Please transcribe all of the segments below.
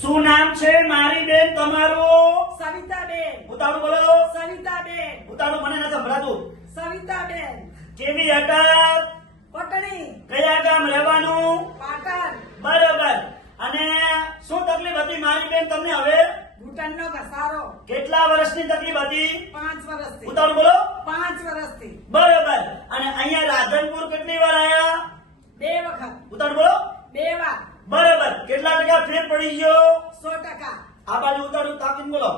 શું નામ છે મારી બેન તમારું? સવિતાબેન. ઉતાળું બોલો. સવિતાબેન. ઉતાળું મને નથી સંભળાતું. સવિતાબેન. કેવી અટક? પટણી. કયા ગામ રહેવાનું? પાટણ. બરોબર. અને શું તકલીફ હતી મારી બેન તમને હવે? ઘૂંટણનો ઘસારો. કેટલા વર્ષની તકલીફ હતી? 5 વર્ષથી. ઉતાળું બોલો. 5 વર્ષથી. બરોબર. અને અહીંયા રાધનપુર કેટલી વાર આયા? 2 વખત. ઉતાળું બોલો. 2 વાર. બરોબર. કેટલા ટકા ફેર પડી ગયો? 100%. આ બાજુ ઉતાળું તાકીને બોલો.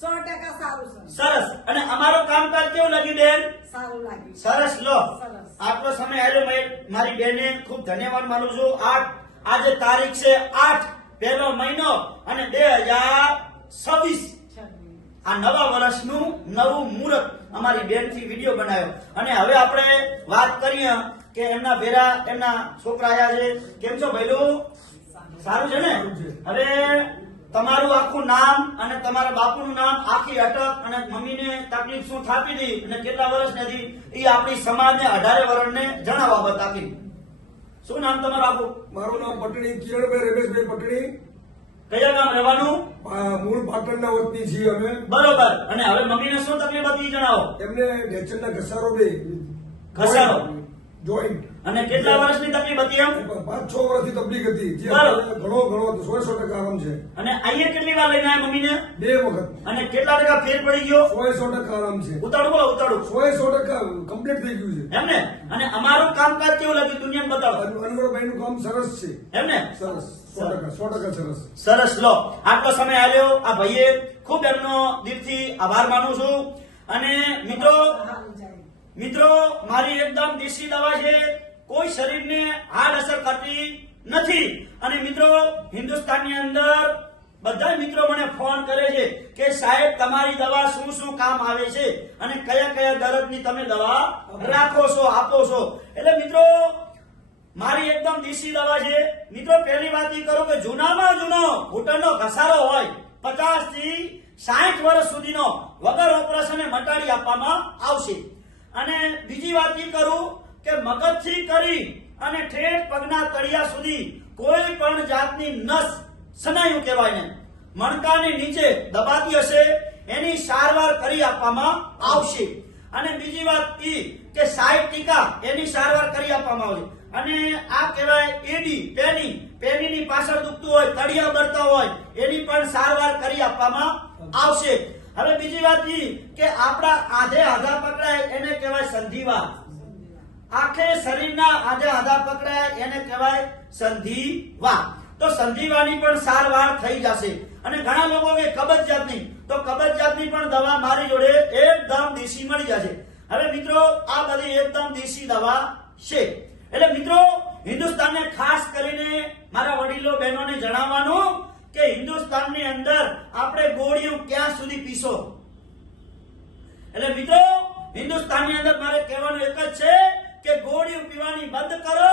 100% સારું છે. સરસ. અને અમારું કામકાજ કેવું લાગ્યું બેન? સારું લાગ્યું. સરસ. લો સરસ. આટલો સમય આવ્યો. મારી બેને ખૂબ ધન્યવાદ માનું છું. આજે તારીખ છે 8 પહેલો મહિનો અને 2026. આ નવા વર્ષનું નવું મુહૂર્ત અમારી બેન થી વિડીયો બનાવ્યો. અને હવે આપણે વાત કરીએ કે એમના ભેરા એમના છોકરા આયા છે. કેમ છો ભઈલું? સારું છે ને? હવે તમારું આખું નામ અને તમારા બાપુનું નામ, આખી અટક અને મમ્મીને તકલીફ શું થતી હતી અને કેટલા વર્ષની હતી એ આપણી સમાજને 18 વર્ષને જણાવવા બતાવી. શું નામ તમારું આખું? મારું નામ પટણી કિરણભાઈ રમેશભાઈ પટણી. કયા ગામ રહેવાનું? મૂળ પાટણના વતની છીએ અમે. બરોબર. અને હવે મમ્મીને શું તકલીફ હતી જણાવો. એમને ઢેચણના ઘસારો બે ઘસારો. જોઈન્ટ અને કેટલા વર્ષની તકલીફ હતી એમ? 5-6 વર્ષથી તકલીફ હતી જે બરાબર. ઘણો 100% આરામ છે. અને અહીંયા કેટલી વાર લઈને આવ્યા મમ્મીને? 2 વખત અને કેટલા ટકા ફેર પડી ગયો? 100% આરામ છે. ઉતાળું બોલો. ઉતાળું. 100% કમ્પ્લીટ થઈ ગયું છે. એમ ને? અને અમારું કામકાજ કેવું લાગ્યું દુનિયાને બતાવો. અનવરભાઈનું કામ સરસ છે. એમ ને? સરસ. 100% સરસ. સરસ. લો આટલો સમય આવ્યો. આ ભાઈએ ખૂબ એમનો દિલથી આભાર માનું છું. અને મિત્રો મારી એકદમ દેશી દવા છે. કોઈ શરીરને હાડ અસર કરતી નથી. અને મિત્રો હિન્દુસ્તાનની અંદર બધા મિત્રો મને ફોન કરે છે કે સાહેબ તમારી દવા શું શું કામ આવે છે અને કયા કયા દર્દની તમે દવા રાખો છો, આપો છો. એટલે મિત્રો મારી એકદમ દેશી દવા છે. મિત્રો પહેલી વાત એ કરું કે જૂનામાં જૂનો ઘૂંટણનો ઘસારો હોય 50 થી 60 વર્ષ સુધીનો વગર ઓપરેશને મટાડી આપવામાં આવશે. અને બીજી વાત એ કરું કે મગજથી કરી અને ઠેઠ પગના તળિયા સુધી કોઈ પણ જાતની નસ, સ્નાયુ કહેવાય ને, મણકાની નીચે દબાતી હશે એની સારવાર કરી આપવામાં આવશે. અને બીજી વાત એ કે 60% એની સારવાર કરી આપવામાં આવશે. અને આ કહેવાય એડી, પેનીની પાછળ દુખતું હોય, તળિયા બળતા હોય એની પણ સારવાર કરી આપવામાં આવશે. હવે બીજી વાત એ કે આપણા આધા પકડાય એને કહેવાય સંધિવા. આખે શરીરના આધા પકડાય એને કહેવાય સંધિવા. તો સંધિવાની પણ સારવાર થઈ જશે. અને ઘણા લોકો કે કબજિયાતની, તો કબજિયાતની પણ દવા મારી જોડે એકદમ દેશી મળી જશે. હવે મિત્રો આ બધી એકદમ દેશી દવા છે. એટલે મિત્રો હિન્દુસ્તાનને ખાસ કરીને મારા વડીલો બહેનોને જણાવવાનું કે હિન્દુસ્તાનની અંદર આપણે ગોળીઓ ક્યાં સુધી પીશો. એટલે મિત્રો હિન્દુસ્તાનની અંદર મારે કહેવાનું એક જ છે કે ગોળીઓ પીવાની બંધ કરો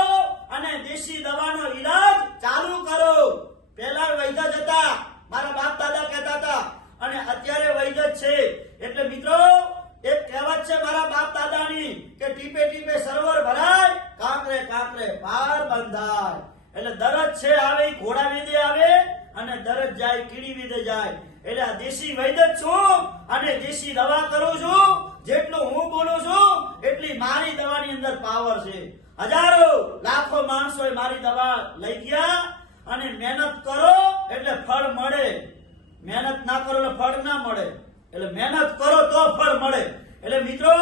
અને દેશી દવાનો ઈલાજ ચાલુ કરો. પહેલા વૈદ્ય જ હતા, મારા બાપ દાદા કહેતા હતા, અને અત્યારે વૈદ્ય જ છે. એટલે મિત્રો એક કહેવત છે મારા બાપ દાદાની કે ટીપે ટીપે સરોવર ભરાય, કાંકરે કાંકરે પાર બંધાય. એટલે દરજ છે આવે ઘોડા વિદે આવે અને દરજ જાય કીડી વિદે જાય. એટલે આ દેશી વૈદ્ય છું અને દેશી દવા કરું છું. જેટલું હું બોલું છું એટલી મારી દવાની અંદર પાવર છે. હજારો લાખો માણસોએ મારી દવા લઈ ગયા. અને મહેનત કરો એટલે ફળ મળે, મહેનત ના કરો એટલે ફળ ના મળે. એટલે મહેનત કરો તો ફળ મળે. એટલે મિત્રો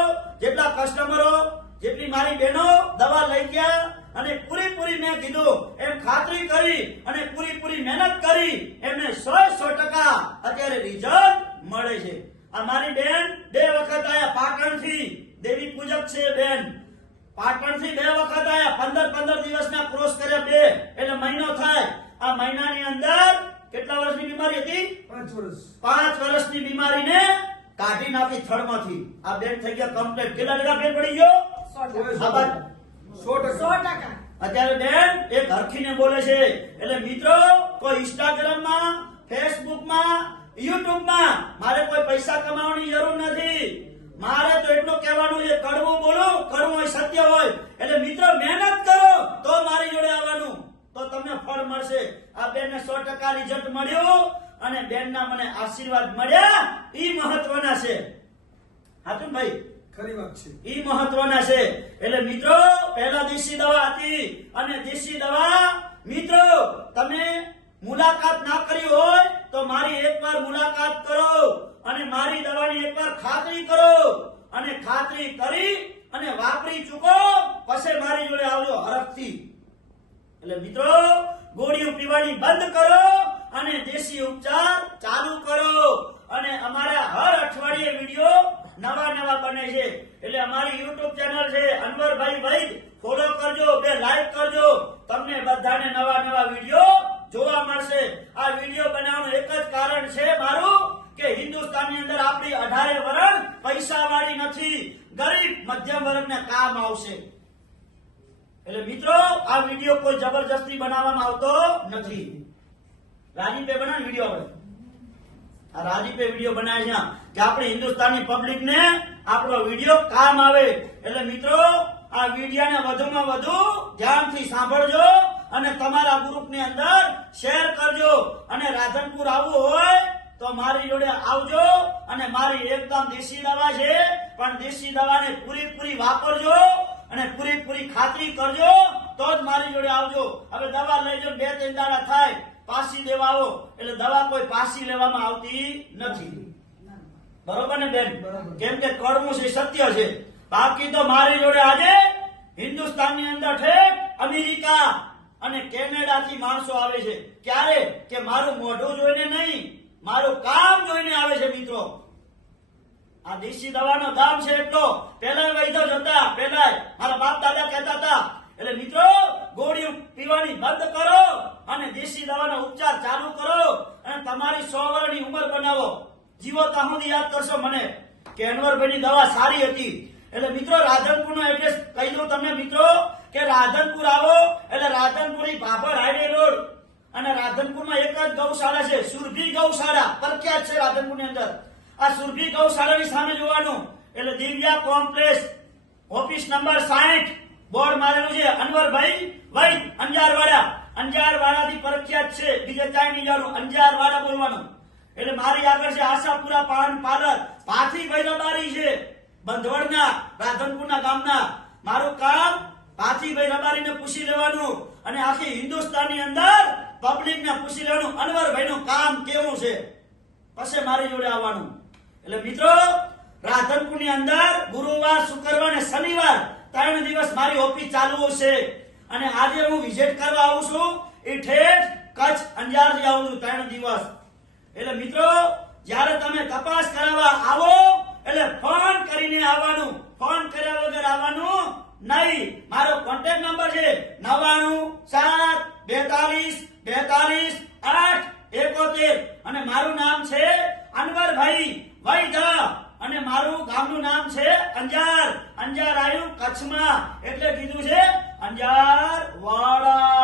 જેટલા કસ્ટમરો, જેટલી મારી બહેનો દવા લઈ ગયા અને પૂરી મેં કીધું એમ ખાતરી કરી અને પૂરી મહેનત કરી એમને 100% અત્યારે રિઝલ્ટ મળે છે. આ મારી બેન 2 વખત આયા પાટણથી, દેવી પૂજક છે બેન. પાટણથી 2 વખત આયા, 15 દિવસના ક્રોસ કર્યા 2 એટલે મહિનો થાય. આ મહિનાની અંદર કેટલા વર્ષની બીમારી હતી? 5 વર્ષ. 5 વર્ષની બીમારીને કાઢી નાખી થડમાંથી. આ બેન થઈ ગયા કમ્પ્લીટ. કેટલા ટકા ફેર પડી ગયો? 100%. અત્યારે બેન એક હરખીને બોલે છે. એટલે મિત્રો કોઈ ઇન્સ્ટાગ્રામમાં, ફેસબુકમાં, યુટ્યુબમાં મારે કોઈ પૈસા કમાવાની જરૂર નથી. મારે તો એટલું કહેવાનું છે કડવું બોલો, કડવું હોય સત્ય હોય. એટલે મિત્રો મહેનત કરો તો મારી જોડે આવવાનું. તો તમને ફળ મળશે. આ બેનને 100% રિઝલ્ટ મળ્યું અને બેનના મને આશીર્વાદ મળ્યા. ઈ મહત્વના છે. હાચું ને ભાઈ? ખરી વાત છે. ઈ મહત્વના છે. એટલે મિત્રો પહેલા દેશી દવા હતી અને દેશી દવા મિત્રો તમે મુલાકાત ના કરી હોય તો મારી એકવાર મુલાકાત કરો અને મારી દવાની એકવાર ખાતરી કરો અને ખાતરી કરી અને વાપરી ચૂકો પછી મારી જોડે આવજો હરખથી. એટલે મિત્રો ગોળીઓ પીવાની બંધ કરો અને દેશી ઉપચાર ચાલુ કરો. અને અમારા હર અઠવાડિયે વિડિયો નવા બને છે. એટલે અમારી YouTube ચેનલ છે અનવરભાઈ વૈદ, ફોલો કરજો, બે લાઈક કરજો. તમને બધાને નવા વિડિયો જોવા મળશે. આ વિડિયો બનાવવાનું એક જ કારણ છે મારું કે હિન્દુસ્તાનની અંદર આપણી 18 વર્ગ પૈસા વાળી નથી, ગરીબ મધ્યમ વર્ગને કામ આવશે. એટલે મિત્રો આ વિડિયો કોઈ જબરજસ્તી બનાવવામાં આવતો નથી. રાજીપે બનાવ વિડિયો આવે. આ રાજીપે વિડિયો બનાવ્યા છે કે આપણે હિન્દુસ્તાની પબ્લિક ને આપણો વિડિયો કામ આવે. એટલે મિત્રો આ વિડિયાને વધુમાં વધુ ધ્યાનથી સાંભળજો અને તમારા ગ્રુપની અંદર શેર કરજો. અને રાધનપુર આવવું હોય તો મારી જોડે આવજો અને મારી એકદમ દેશી દવા છે, પણ દેશી દવાને પૂરી વાપરજો અને પૂરી ખાતરી કરજો તો જ મારી જોડે આવજો. હવે દવા લઈ જો 2-3 દાડા થાય પાછી દેવા આવો એટલે દવા કોઈ પાછી લેવામાં આવતી નથી. બરોબર ને બેન? બરાબર. કેમ કે કડવું છે, સત્ય છે. બાકી તો મારી જોડે આજે હિન્દુસ્તાનની અંદર ઠેઠ અમેરિકા અને કેનેડા થી માણસો આવે છે. ક્યારે? કે મારું મોઢું જોઈને નહીં, મારું કામ જોઈને આવે છે. મિત્રો આ દેશી દવાનો દામ છે એટલો. પહેલા વૈદ્યો જ હતા, પહેલા મારા બાપ દાદા કહેતા હતા. એટલે મિત્રો ગોળીઓ પીવાની બંધ કરો અને દેશી દવાનો ઉપચાર ચાલુ કરો અને તમારી 100 વર્ષની ઉંમર બનાવો. જીવો ત્યાં સુધી યાદ કરશો મને કે અનવરભાઈની દવા સારી હતી. એટલે મિત્રો રાધનપુરનો એડ્રેસ કહી દઉં તમને મિત્રો કે રાધનપુર આવો એટલે રાધનપુરી ભાભર હાઈવે રોડ અને રાધનપુરમાં એક જ ગૌશાળા છે, સુરભી ગૌશાળા. પ્રખ્યાત છે રાધનપુરની અંદર. આ સુરભી ગૌશાળાની સામે જોવાનું એટલે Divya complex, office number 60, board મારેલું છે અનવરભાઈ વૈદ અંજારવાડાથી પ્રખ્યાત છે. બીજે ક્યાંય નહીં જવાનું, અંજારવાડા બોલવાનું. એટલે મારી આગળ છે આશાપુરા પાન પાર્લર, પાથીભાઈ રબારી છે બંધવડના રાધનપુરના ગામના. મારું કામ પાથીભાઈ રબારીને પૂછી લેવાનું અને આખી હિન્દુસ્તાનની અંદર પબ્લિકને પૂછી લેવાનું અનવરભાઈનું કામ કેવું છે, પછી મારી જોડે આવવાનું. એટલે મિત્રો રાધનપુરની અંદર ગુરુવાર, શુક્રવાર અને શનિવાર 3 દિવસ મારી ઓફિસ ચાલુ છે. અને આજે હું વિઝિટ કરવા આવું છું એ ઠેઠ કચ્છ અંજારથી આવું છું 3 દિવસ. એટલે મિત્રો જ્યારે તમે તપાસ કરાવવા આવો એટલે ફોન કરીને આવવાનું, ફોન કર્યા વગર આવવાનું નહીં. મારો કોન્ટેક્ટ નંબર છે 9972422871 અને મારું નામ છે અનવરભાઈ વૈદ અને મારું ગામનું નામ છે અંજાર આવ્યું કચ્છમાં એટલે કીધું છે અંજારવાડા.